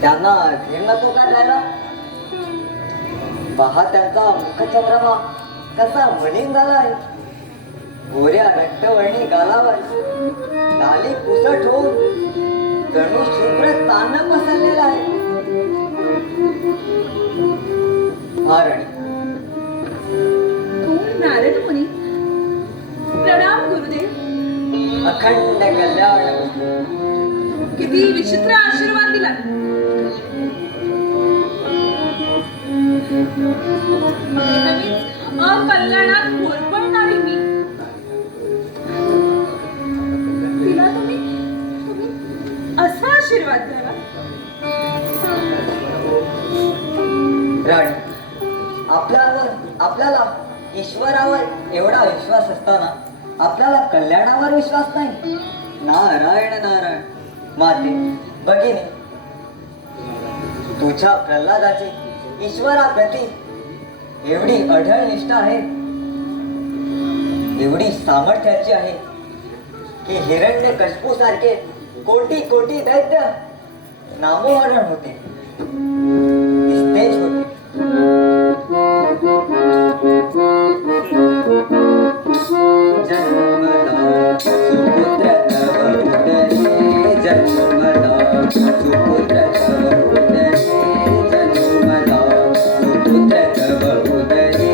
त्यांना धीर नको का राहायला? पहा त्यांचा मुखचंद्रमा कसा मलिन झालाय. गोऱ्या रक्तवर्णी गालावर लाली पुसट होऊन जणू शुभ्र तान पसरलेला आहे. महाराणी, कोण नारद मुनी? प्रणाम गुरुदेव. अखंड कल्याण. किती विचित्र आशीर्वाद दिला. अकल्याणात होरपळणारी मी. तिला तुम्ही असा आशीर्वाद द्यावा? राणी, आपल्याला ईश्वरावर एवढा विश्वास असताना आपल्याला कल्याणावर विश्वास नाही. नारायण नारायण. माते भगिनी, तुझ्या प्रल्हादाची ईश्वराप्रती एवढी अढळ निष्ठा आहे, एवढी सामर्थ्याची आहे की हिरण्यकश्यपू सारखे कोटी कोटी दैत्य नामोहरण होते, निस्तेज होते. जन्मला सुपुत्र तव उदरे, जन्मला सुपुत्र तव उदरे, जन्मला सुपुत्र तव उदरे,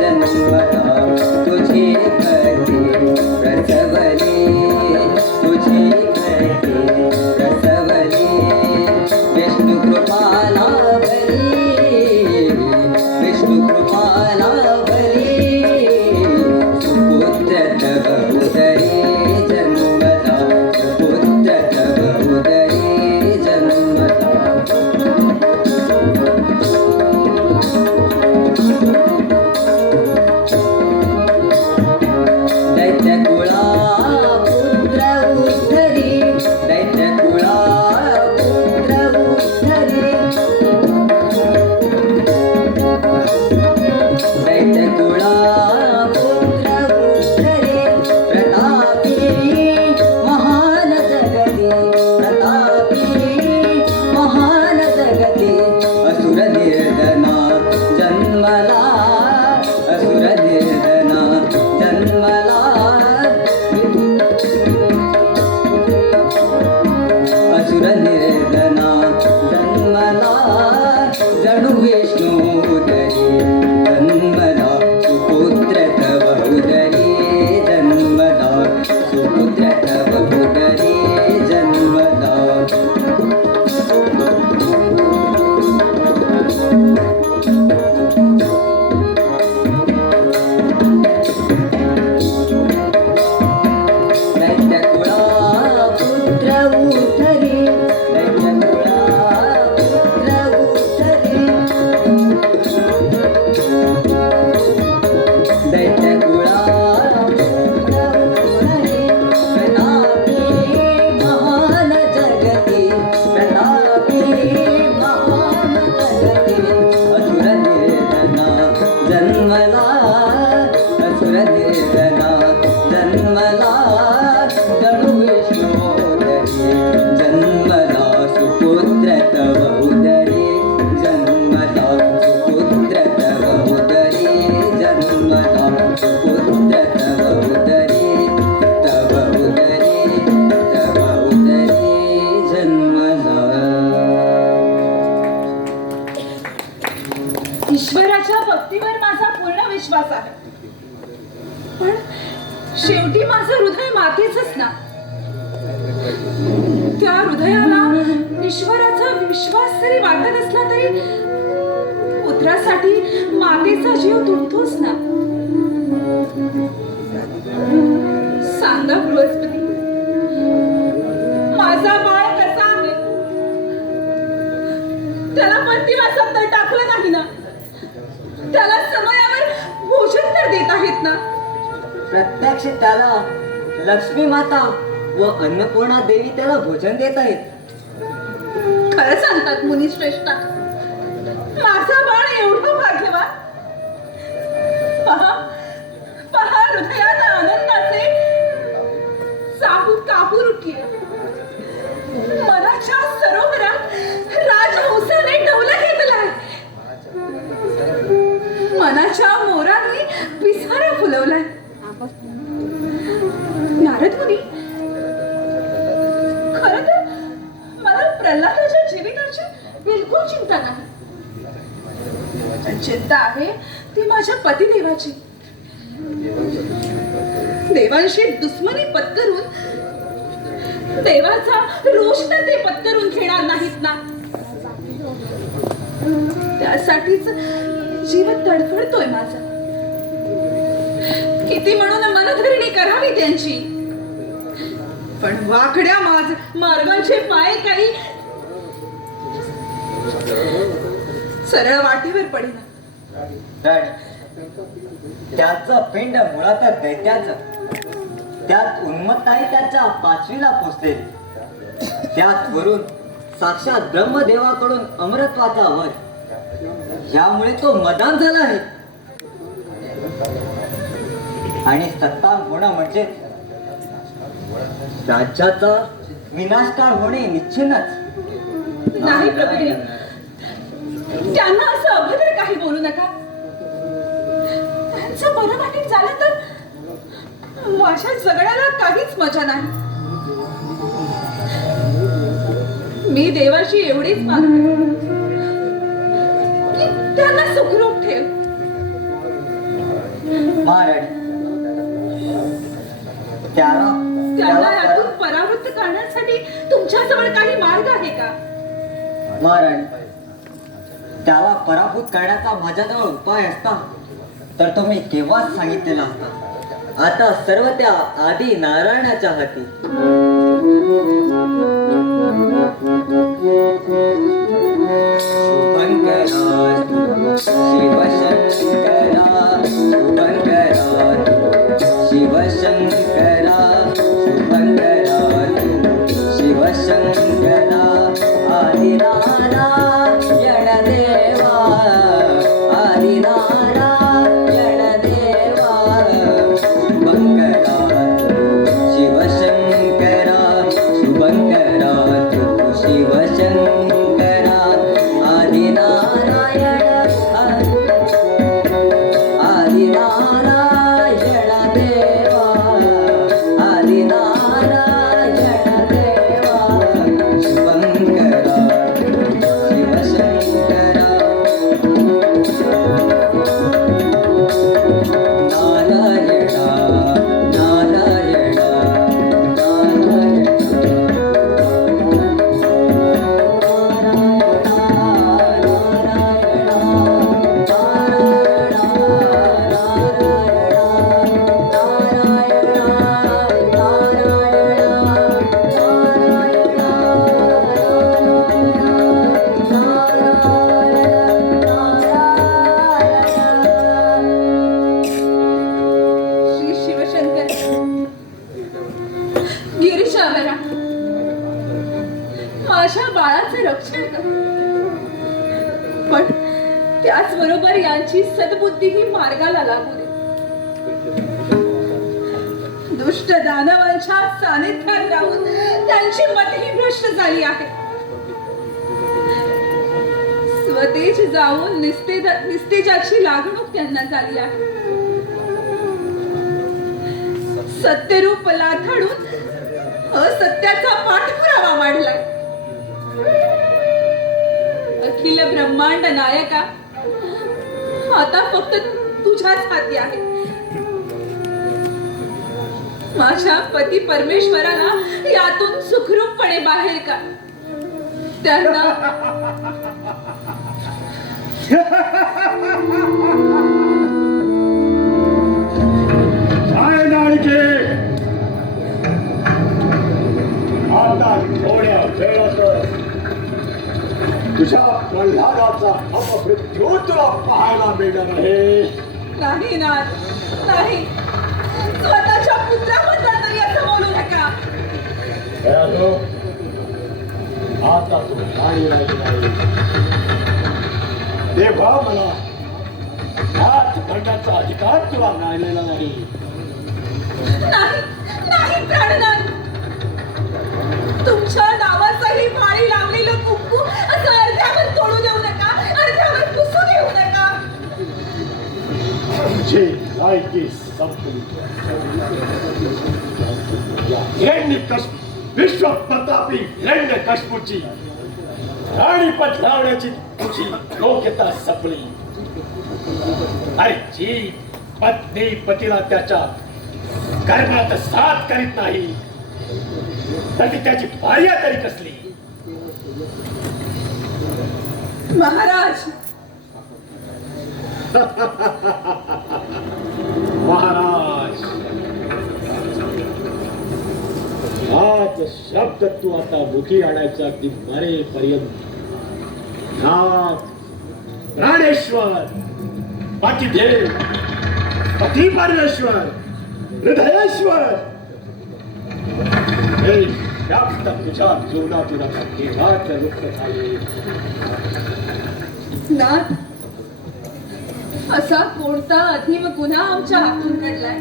जन्मला तुझे घरी प्रसवले, तुझे घरी प्रसवले. विष्णु कृपाला भरी, विष्णु कृपाला भरी, सुपुत्र तव उदरे जन्मला, सुपुत्र तव उदरे जन्मला. दैत्यकुळा पुत्र उद्धरी, दैत्यकुळा पुत्र उद्धरी, दैत्यकुळा पुत्र उद्धरी. प्रतापी महान जगती, प्रतापी महान जगती. असुर निर्दना जन्मला, असुर निर्दना जन्मला, असुर निर्दना जन्मला. जणू विष्णू उदरी जन्मला, सुपुत्र तव उदरी जन्मला, सुपुत्र तव उदरी जन्मला. दैत्यकुळा पुत्र उद्धरी, दैत्यकुळा पुत्र उद्धरी, दैत्यकुळा पुत्र उद्धरी. प्रतापी महान जगती, प्रतापी महान जगती. असुर निर्दना जन्मला, असुर निर्दना जन्मला. जणू विष्णू उदरी जन्मला, सुपुत्र तव उदरी जन्मला, सुपुत्र तव उदरी जन्मला, सुपुत्र तव उदरी, तव उदरी, तव उदरी जन्मला. ईश्वराच्या भक्तीवर माझा पूर्ण विश्वास आहे, पण शेवटी माझं हृदय मातेचंच ना. त्या हृदयाला ईश्वराचा विश्वास जरी वाटत असला तरी पुत्रासाठी मातेचा जीव तुटतोच ना. सांगा बृहस्पती, माझा बाळ कसा आहे? त्याला पंथीवासात तर टाकलं नाही ना? त्याला समयावर भोजन तर देत आहेत ना? प्रत्यक्ष त्याला लक्ष्मी माता व अन्नपूर्णा देवी त्याला भोजन देत आहेत. खरं सांगतात मुनिश्रेष्ठा, माझा बाळ एवढं भाग्यवान. पहा पहा, हृदयात आनंदाचे साहू कापूर उठले. मनाच्या सरोवरात माझ्या जीविताची बिलकुल चिंता नाही. चिंता आहे ती माझ्या पतिदेवाची. देवांशी दुश्मनी पत्करून देवाचा रोष तर ते पत्करून घेणार नाहीत ना. त्यासाठीच जीव तडफडतोय माझा. किती म्हणून मनधरणी करावी त्यांची, पण वाकड्या मार्गाचे पाय काही सरळ वाटेवर पडेना. त्याचं पिंड मुळात दैत्याचं. त्यात उन्मत्ताही त्याच्या 5वीला पोचते. त्यात वरून साक्षात ब्रह्मदेवाकडून अमरत्वाचा वर. यामुळे तो मदान झाला आहे. आणि सत्ता होणं म्हणजे राज्याचा विनाशकार होणे निश्चितच. नाही प्रभूने, त्यांना असं अभद्र काही बोलू नका. त्यांचं बरं वाईट झालं तर माझ्या जगण्याला काहीच मजा नाही. मी देवाशी एवढीच मागते की त्यांना सुखरूप ठेव. महाराणी, त्यांना यातून परावृत्त करण्यासाठी तुमच्याजवळ काही मार्ग आहे का? महाराणी, त्याला पराभूत करण्याचा माझ्याजवळ उपाय असता तर तुम्ही केव्हाच सांगितलेला असता. आता सर्व त्या आदी नारायणाच्या हाती. शुभंकरा शिवशंकरा, शुभंकरा शिवशंकरा, शुभंकरा शिवशंकरा, आदिनारायण देवा, आदिनारायण देवा, शुभंकरा शिवशंकरा, शुभंकरा शिवशंकरा, आदिनारायण, आदिनारायण देवा, आदिनारायण देवा, शुभंकरा शिवशंकरा, नारायणा नारायणा श्री शिवशंकर, गिरीशावरा, माझ्या बाळाचे रक्षण कर. पण त्याचबरोबर यांची सद्बुद्धीही मार्गाला लागू दे. दुष्ट दानवांच्या सानिध्यात राहून त्यांची मतही भ्रष्ट झाली आहे. स्वतेज जाऊन निस्तेजाची लागणूक त्यांना झाली आहे. सत्यरूप लाथाडून असत्याचा पाठपुरावा मांडलाय. अखिल ब्रह्मांड नायका, आता फक्त तुझ्याच हाती आहे. माझ्या पती परमेश्वराला यातून सुखरूपपणे बाहेर का. त्यांना काय नाडके, आता थोड्या वेळात तुझ्या प्रल्हादाचा अपमृत्यू तुला पाहायला मिळणार आहे. नाही नाथ, नाही. स्वतःच्या पुत्राबद्दल तरी असं बोलू नका. दयालो, आता तू नाही राहिली नाही. तेव्हा मला ह्याच खंडाचा अधिकार तुला मिळालेला नाही. नाही, नाही प्राणनाथ. तुमच्या नावाचाही माळी लावलेलं कुंकू असं अर्ध्यावर तोडू देऊ नका, अर्ध्यावर पुसू देऊ नका. तुझी लायकी संपली. या हिरण्यकश्यप, विश्व प्रतापी हिरण्यकश्यपूची राणीपद लावण्याची तुझी योग्यता संपली. अरे जी पत्नी पतीला त्याच्या कर्मात साथ करीत नाही तर ती त्याची भार्या तरी कसली. महाराज, महाराज, हाच शब्द तू आता मुखी आणायचा अगदी मरेपर्यंत. नाथ, प्राणेश्वर, पतिदेव, पती परमेश्वर, हृदयेश्वर, हे शब्द तुझ्या जीवनातून आता केव्हाच लुप्त झाले. नाथ, असा कोणता अधीव गुन्हा आमच्या हातून घडलाय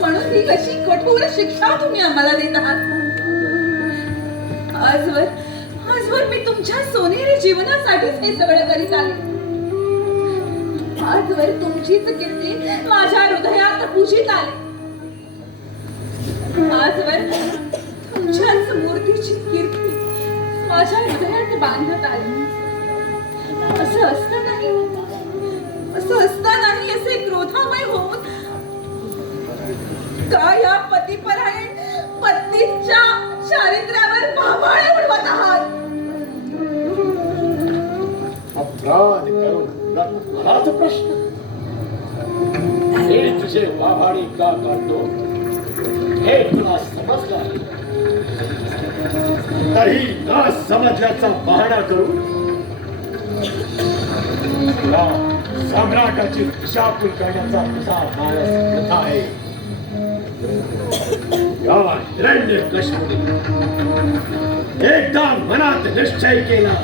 म्हणून ही कशी कठोर शिक्षा तुम्ही आम्हाला देत आहात. आजवर मी तुमच्या सोनेरी जीवनासाठीच हे सगळं करीत आले. आजवर तुमचीच कीर्ती माझ्या हृदयात पूजित आले. आजवर तुमच्याच मूर्तीची कीर्ती माझ्या हृदयात बांधत आली. असं असतानाही असे क्रोधामय होऊन का या पतिपरायण पत्नीच्या चारित्र्यावर भावाळे उडवत आहात. अपराध करून मलाच प्रश्न. हे तुझे वाभाडी का काढतो हे तुला समजलं आहे. तरी न समजल्याचा बहाणा करून तुला सम्राटाची दिशाभूल करण्याचा तुझा मानस आहे. या हिरण्यकश्यपूने एकदा मनात निश्चय केला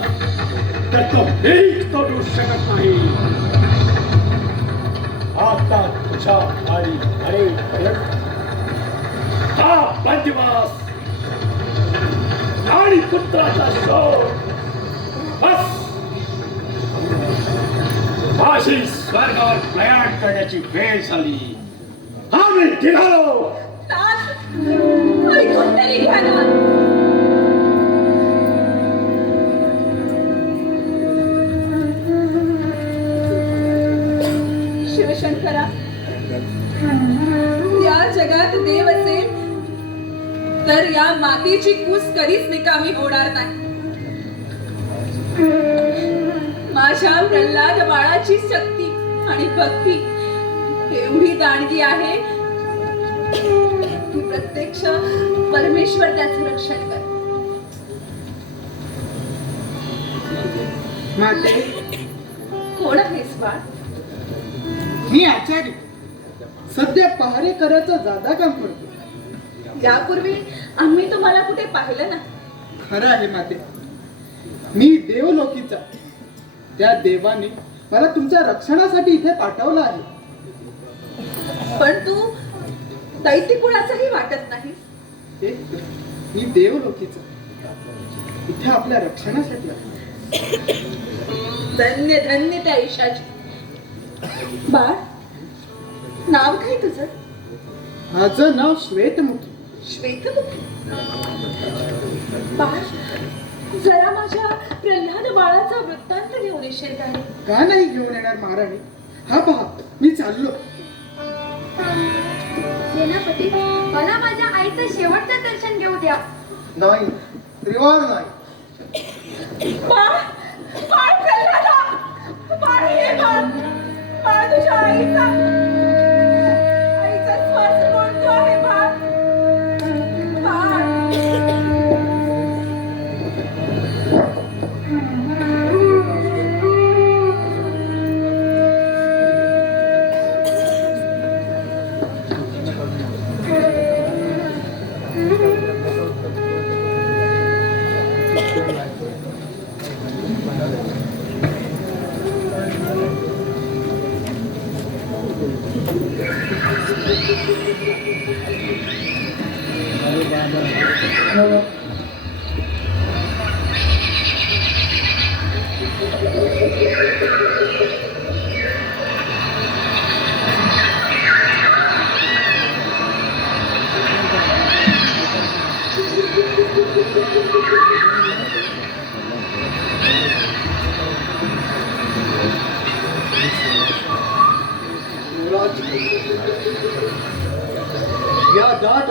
तर तो नीट करू शकत नाही. आता तुझ्या आणि अरेपर्यंत हा बंदिवास आणि पुत्राचा शोध बस. माझी स्वर्गावर प्रयाण करण्याची वेळ झाली. आम्ही निघालो. नाथ, ऐकून तरी घ्या ना. शिवशंकरा, या जगात देव असेल तर या मातीची कूस कधीच निकामी होणार नाही. माझ्या प्रल्हाद बाळाची शक्ती आणि भक्ती एवढी दांडगी आहे की प्रत्यक्ष परमेश्वर त्याचं रक्षण कर. माते, कोण आहेस बाळ? मी आचार्य. सध्या पहारेकराचं जादा काम करतो. यापूर्वी आम्ही तुम्हाला कुठे पाहिलं ना. खरं आहे माते, मी देवलोकीचा. त्या देवाने मला तुमच्या रक्षणासाठी इथे पाठवलं आहे. पण तू दैत्य कुळाचाही वाटत नाही. मी देवलोकीचा इथे आपल्या रक्षणासाठी आहे. धन्य धन्य त्या ईशाची. बाळ, नाव काय तुझं? माझं नाव श्वेतमुखी. श्वेतमुखी. बाळ, जरा माझ्या प्रल्हाद बाळाचा वृत्तांत घेऊन येशील का? का नाही घेऊन येणार महाराणी. हा पहा, मी चाललो. सेनापती, मला माझ्या आईचं शेवटचं दर्शन घेऊ द्या. नाही, त्रिवार नाही. बाळ, बाळ प्रल्हादा, बाळ हे बाळ, बाळ तुझ्या आईचा श्वास कोणतो आहे बाळ. बाळ,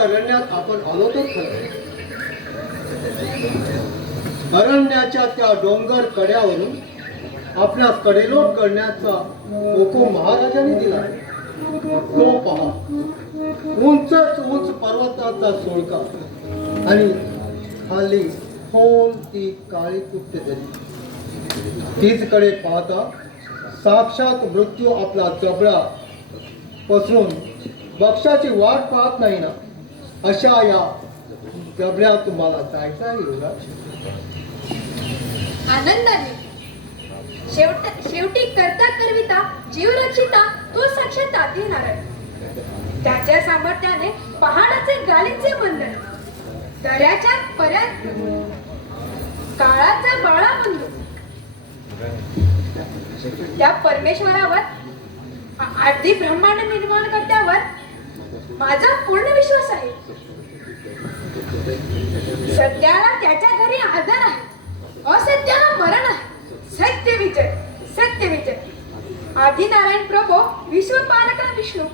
अरण्यात आपण आलो तर खरं. अरण्याच्या त्या डोंगर कड्यावरून आपल्यास कडेलोट करण्याचा हुकूम महाराजांनी दिला. तो पहा, उंचच उंच पर्वताचा सोळका आणि खाली खोल ती काळी कुठेतरी. तीच कडे पाहता साक्षात मृत्यू आपला जबडा पसरून बक्षाची वाट पाहत नाही ना, अशा या जबड्यात तुम्हाला जायचं आहे युवराज. आनंदाने शेवटी करता करविता जीव रक्षिता तो साक्षात आदी नारायण. त्याच्या सामर्थ्याने पहाडाचे गालीचे बंधन, दऱ्याच्या पर्यंत काळाचा बाळा बंधू. त्या परमेश्वरावर आधी ब्रह्मांड निर्माण करत्यावर माझा पूर्ण विश्वास आहे. सत्याला त्याच्या घरी आदर आहे, असत्याला मरण आहे. सत्य विजय, सत्य विजय. आदिनारायण प्रभो विश्वपालका विष्णू.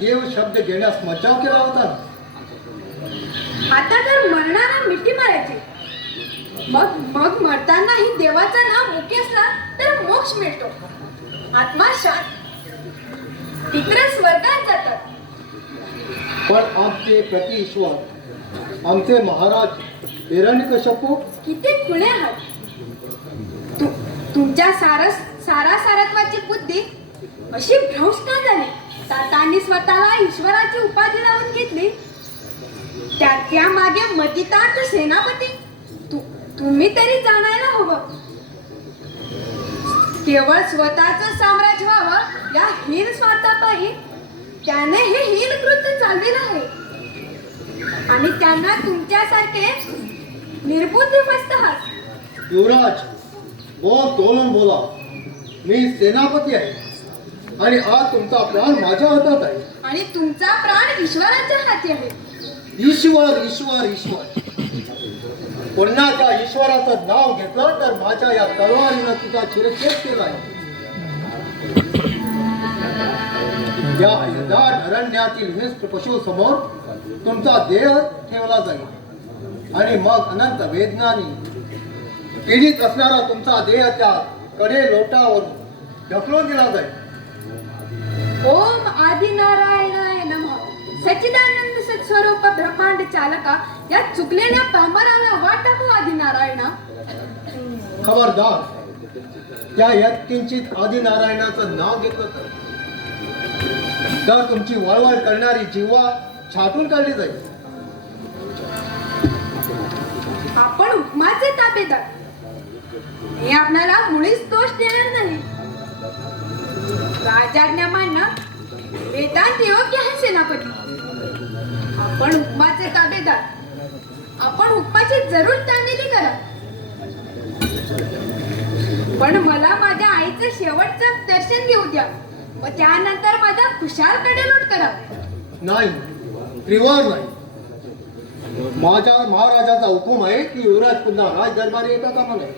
देव शब्द घेण्यास मज्जाव केला होता. आता तर मरणारा मिठी मारायची. मग मग मरतानाही देवाचं नाव मुख्य असला तर मोक्ष मिळतो. आत्मा शांत, पितर स्वर्गात जातात. पण आमचे प्रति ईश्वर, आमचे महाराज हिरण्यकश्यपू किती खुणे आहात. तुमच्या सारत्वाची बुद्धी अशी भ्रष्ट का झाली. तातांनी स्वतःला ईश्वराची उपाधी लावून घेतली. त्या मागे मतितांत सेनापती. तुम्ही तरी जाणायला हवं. केवळ स्वतःच साम्राज्य व्हावं या हीन स्वार्थापायी त्याने हे हीन कृत्य चालविलं आहे. आणि त्यांना तुमच्यासारखे निर्बुद्धी फसत आहात. युवराज, तोलून बोला. मी सेनापती आहे आणि आज तुमचा प्राण माझ्या हातात आहे. आणि तुमचा प्राण ईश्वराच्या हाती आहे. ईश्वर ईश्वर ईश्वर पुण्याच्या ईश्वराचं नाव घेतलं तर माझ्या या तलवारीनं तुझा चिरच्छेद केला आहे. या युद्धात अरण्यातील हिंस्र पशु समोर तुमचा देह ठेवला जाईल आणि मग अनंत वेदनाने पीडित असणारा तुमचा देह त्या कडे लोटावर ढकलून दिला जाईल. ओम आदि नारायणाय नमः. सच्चिदानंद सत्स्वरूप ब्रह्मांड चालका, या चुकलेल्या पामराला वाट दाखव आदि नारायणा. खबरदार, त्या यत्किंचित आदिनारायणाचं नाव घेतलं तर तुमची वळवळ करणारी जिव्हा छाटून काढली जाईल. आपण हुकमाचे ताबेदार, हे आपणाला मुळीच दोष देणार नाही. राजाज्ञा मानणं वेदांत योग्य आहे सेनापती. आपण हुकमाचे ताबेदार, आपण हुकमाची जरूर तामिली करा. पण मला माझ्या आईचं शेवटचं दर्शन घेऊ द्या व त्यानंतर माझा खुशाल कडेलोट करा. नाही, त्रिवार नाही. माझ्या महाराजाचा हुकूम आहे की युवराज पुन्हा राजदरबारी येता कामा नये.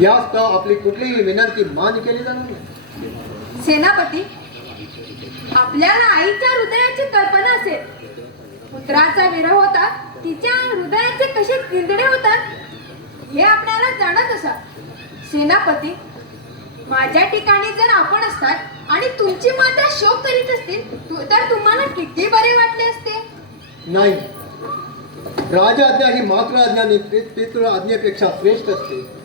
यास तर आपली कुठलीही विनंती मान्य केली जाणार नाही. सेनापती, आपल्याला आईच्या हृदयाची कल्पना असेल. पुत्राचा विरह होता, तिच्या हृदयाचे कसे किंदडे होतात हे आपल्याला जाणत असा. सेनापती, माझ्या ठिकाणी जर आपण असतात आणि तुमची माता शोक करीत असतील तर तुम्हाला किती बरे वाटले असते. नाही, राजा आज्ञा ही मात्र आज्ञा पितृ आज्ञेपेक्षा श्रेष्ठ असते.